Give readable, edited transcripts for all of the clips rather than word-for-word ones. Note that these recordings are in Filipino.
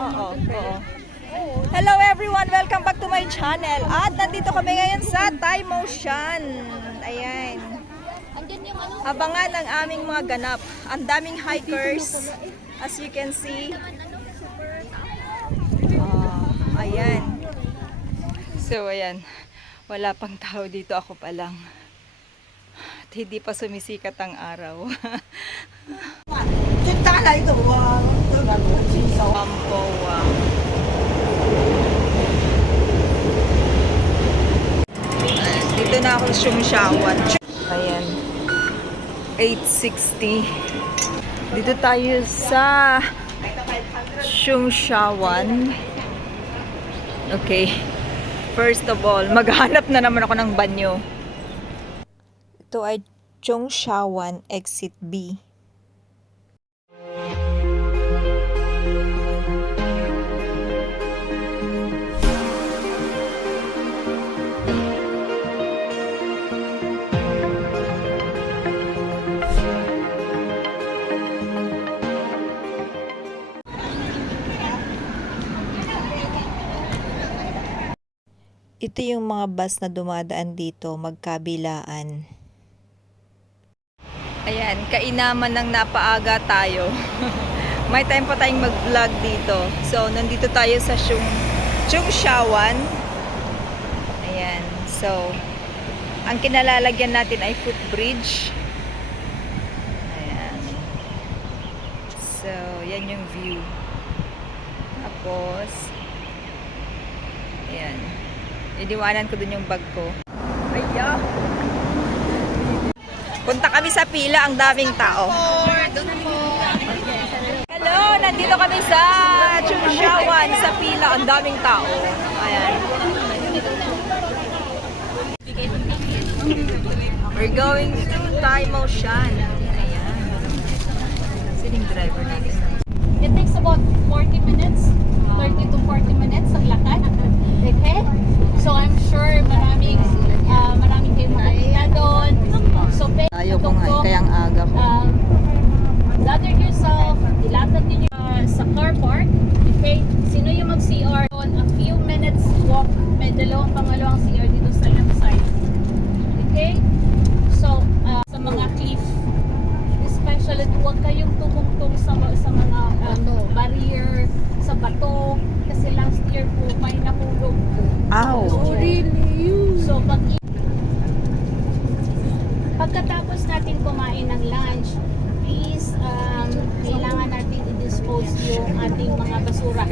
Oo, oo. Hello everyone! Welcome back to my channel. At nandito kami ngayon sa Thai Motion. Ayan. Abangan ang aming mga ganap. Ang daming hikers. As you can see. Ayan. So, ayan. Wala pang tao dito. Ako pa lang. At hindi pa sumisikat ang araw. Pampoa. Dito na ako sa Sungshawan. Ayan. 860. Dito tayo sa Sungshawan. Okay. First of all, maghanap na naman ako ng banyo. Ito ay Sungshawan Exit B. Ito yung mga bus na dumadaan dito, magkabilaan. Ayan, kainaman ng napaaga tayo. May time pa tayong mag-vlog dito. So, nandito tayo sa Sungshawan. Ayan, so, ang kinalalagyan natin ay footbridge. Ayan. So, yan yung view. Tapos, ayan. Iniwanan ko dun yung bag ko. Ayan. Punta kami sa pila, ang daming tao. Hello, nandito kami sa Sungshawan, sa pila, ang daming tao. Ayan. We're going to Thai Motion. Ayan. Sining driver natin. It takes about 40 minutes, 30 to 40 minutes ang lakad. Okay? So I'm sure maraming kayong makikita doon. So Ayaw ko nga, kaya ang aga ko. gather yourself, ilatag ninyo sa car park. Okay? Sino yung mag-CR doon? A few minutes walk. May pangalawang CR dito sa left side. Okay? So, sa mga cliff, especially huwag kayong tumungtong sa mga barrier, sa bato. Kasi last year po, may nahulog po. Ow! Oh, really? So, pagkatapos natin kumain ng lunch, please, kailangan natin i-dispose yung ating mga basura.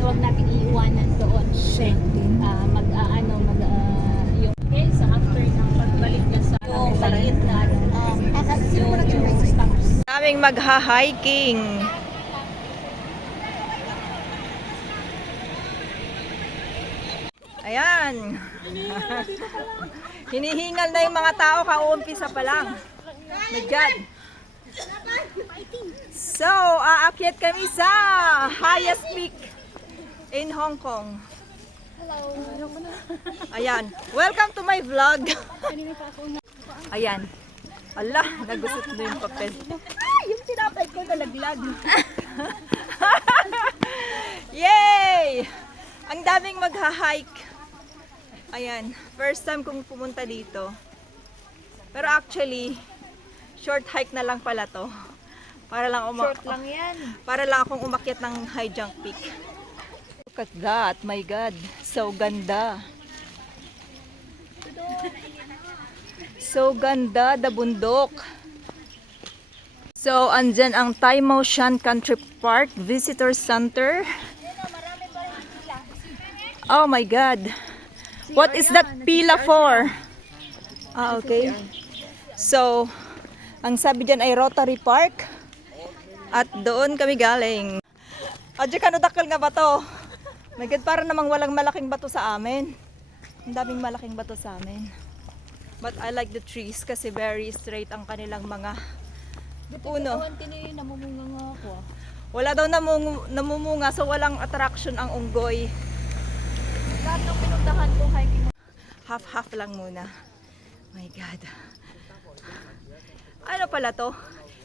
Huwag natin iiwanan doon. Okay, so after ng pagbalik na sa maliit na yung stamps. Daming magha-hiking. Ayan. Hinihingal na yung mga tao, kauumpisa pa lang. My God. So, aakyat kami sa highest peak in Hong Kong. Hello. Ayan. Welcome to my vlog. Ayan. Ala, nagusot na yung papel. Ay, yung tinapay ko nalaglag. Yay! Ang daming magha-hike. Ayan, first time kong pumunta dito. Pero actually, short hike na lang pala to. Para lang Short lang yan. Para lang akong umakyat ng high jump peak. Look at that, my God. So ganda. So ganda, the bundok. So, andyan ang Thai Motion Country Park Visitor Center. Oh my God. What is that pila for? Okay. So, ang sabi dyan ay Rotary Park. At doon kami galing. Adyo ka, dakal nga bato. My God, para namang walang malaking bato sa amin. Ang daming malaking bato sa amin. But I like the trees kasi very straight ang kanilang mga puno. Namumunga nga ako. Wala daw namumunga, so walang attraction ang unggoy. Lahat ng pinuntahan ko hiking. Half-half lang muna. My God. Ano pala to?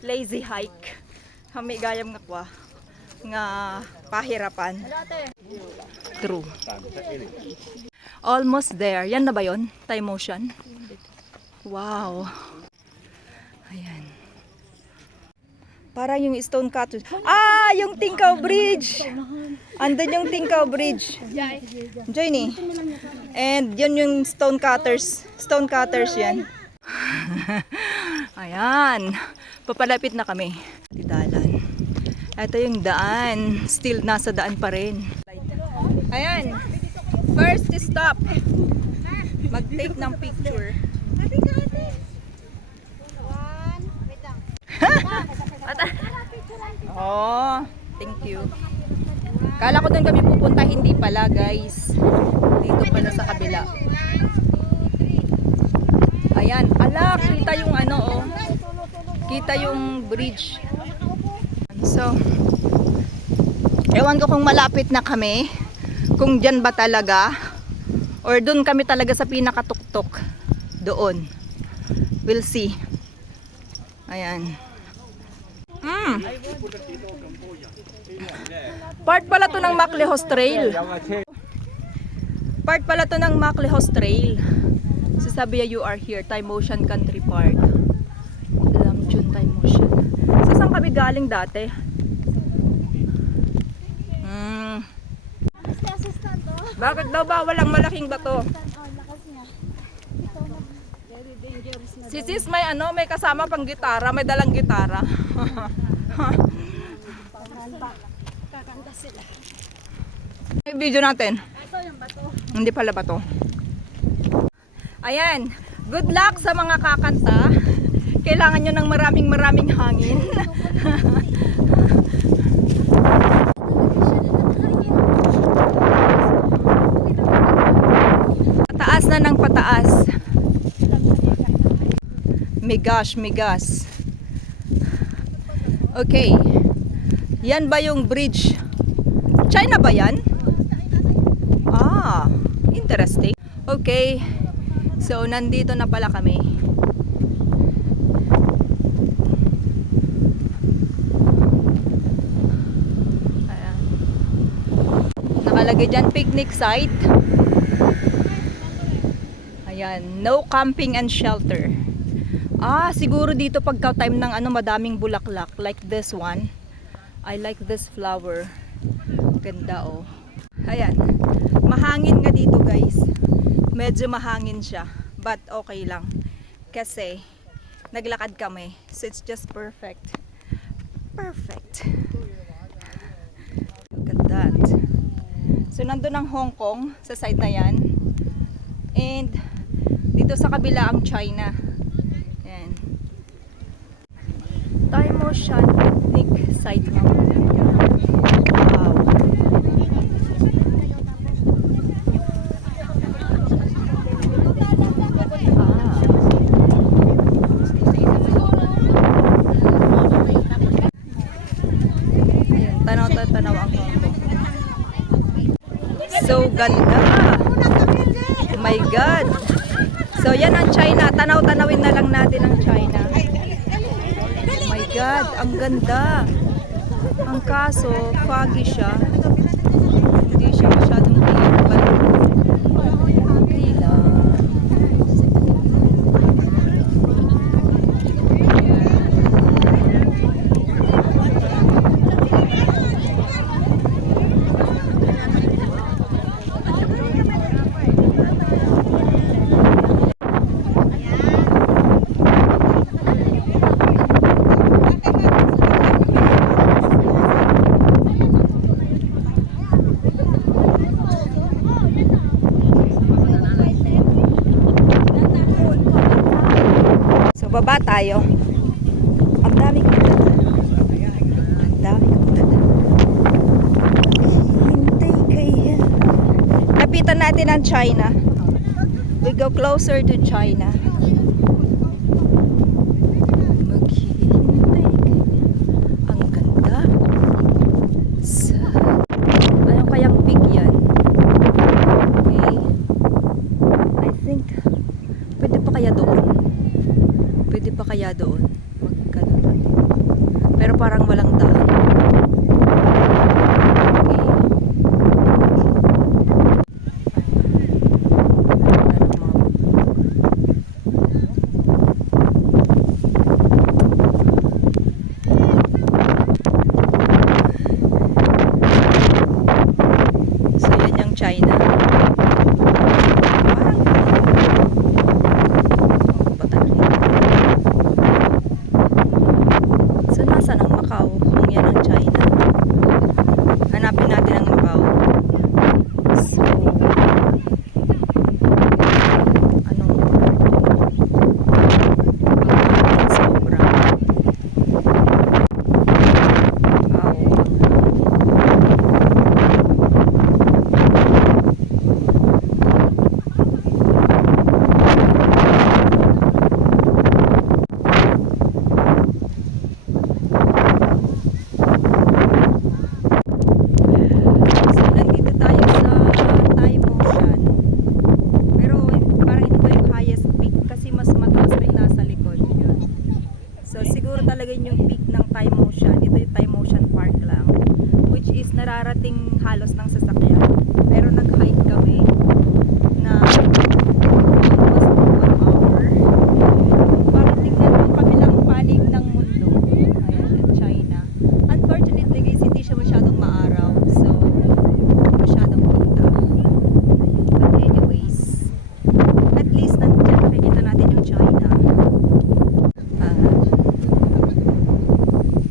Lazy hike. Kami gayam nga kwa. nga pahirapan. True. Almost there. Yan na ba yun? Thai motion? Wow. Ayan. Parang yung stone cutters. Ah! Yung Tingkaw Bridge! Andun yung Tingkaw Bridge. Joy ni. And yun yung stone cutters. Stone cutters yan. Ayan. Papalapit na kami. Dalan. Ito yung daan. Still nasa daan pa rin. Ayan. First stop. Mag-take ng picture. Oh, thank you. Kala ko doon kami pupunta, hindi pala guys. Dito pala sa kabila. Ayan, ala, kita yung ano oh. Kita yung bridge. So, ewan ko kung malapit na kami. Kung dyan ba talaga. Or doon kami talaga sa pinakatuktok. Doon. We'll see. Ayan. Part pala to ng Maclehos Trail. Part pala to ng Maclehos Trail. So sabi niya, you are here, Thai Motion Country Park. Lamchun Thai Motion. So saan kami galing dati? Bakit daw ba walang malaking bato? Si sis may ano, may kasama pang gitara, may dalang gitara. May video natin. Hindi pala bato. Ayan, good luck sa mga kakanta. Kailangan nyo ng maraming hangin. Pataas na ng pataas. Migas, migas. Okay. Yan ba yung bridge? China ba yan? Ah, interesting. Okay. So, nandito na pala kami. Ayan. Nakalagay dyan, picnic site. Ayan, no camping and shelter. Ah, siguro dito pagka time ng ano, madaming bulaklak. Like this one. I like this flower. Ganda oh. Ayan. Mahangin nga dito guys. Medyo mahangin siya. But okay lang. Kasi naglakad kami. So it's just perfect. Perfect. Look at that. So nandun ang Hong Kong sa side na yan. And dito sa kabila ang China. Ayan. Thai Motion picnic site mo. Wow. Tanaw ang Hong Kong. So ganda. Oh my God. So yan ang China. Tanaw-tanawin na lang natin ang China. Oh my God, ang ganda. Ang kaso, foggy siya. Hindi siya masyadong clear. But okay lang. Baba tayo. Ang dami kong dala. Ang dami kong dala. Hintay kaya. Lapitan natin ang China. We go closer to China. Maghihintay kaya. Ang ganda. Ano kayang pig yan? Okay. I think pwede pa kaya doon? Pwede pa kaya doon? Magkano natin. Pero parang walang daan. nararating halos ng sasakyan. Pero nag-hike kami na almost 1 hour para tingnan ang kabilang panig ng mundo. Ayan, at China. Unfortunately guys, hindi siya masyadong maaraw. So, hindi masyadong kita. Ayan. But anyways, at least nandiyan nakikita natin yung China.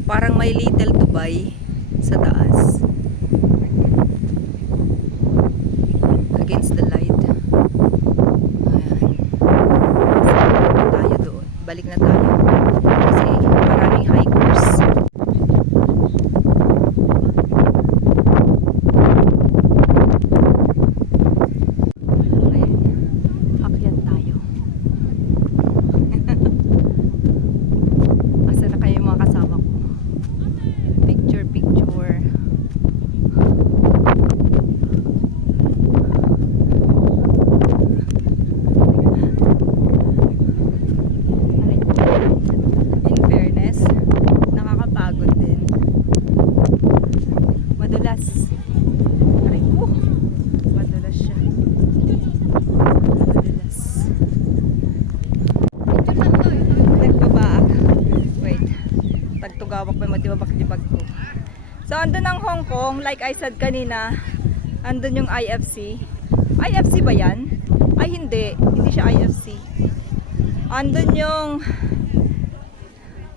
Parang may little Dubai sa taas. Against the light. Ayan. Tayo doon. Balik na tayo. Kasi maraming hikers. Ayan. Akyat tayo. Asa na kayo mga kasama ko? Picture, picture. In fairness, nakakapagod din. Madulas. Aray ko. Madulas siya. Madulas. Nagbabaak. Wait. Tagtugawak pa matibabak-libag ko. So, andun ang Hong Kong. Like I said kanina, andun yung IFC. IFC ba yan? Ay, hindi. Hindi siya IFC. Andun yung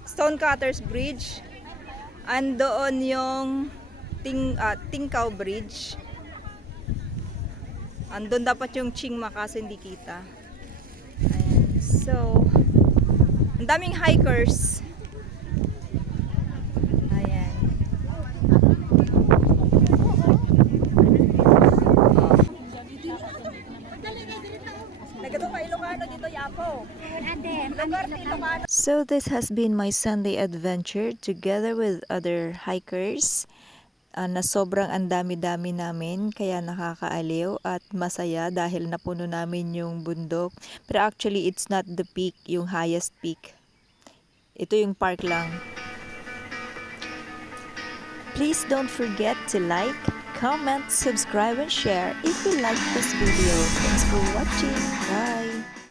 Stonecutters Bridge. Andoon yung Tingkao Bridge. Andun dapat yung Chingma kasi hindi kita. Ayan. So, ang daming hikers. Ayan. Nagado pa Ilocano dito, Yapo. Lugar ni Ilocano. So this has been my Sunday adventure together with other hikers. Na sobrang andami-dami namin kaya nakakaaliw at masaya dahil napuno namin yung bundok. Pero actually it's not the peak, yung highest peak. Ito yung park lang. Please don't forget to like, comment, subscribe, and share if you like this video. Thanks for watching. Bye!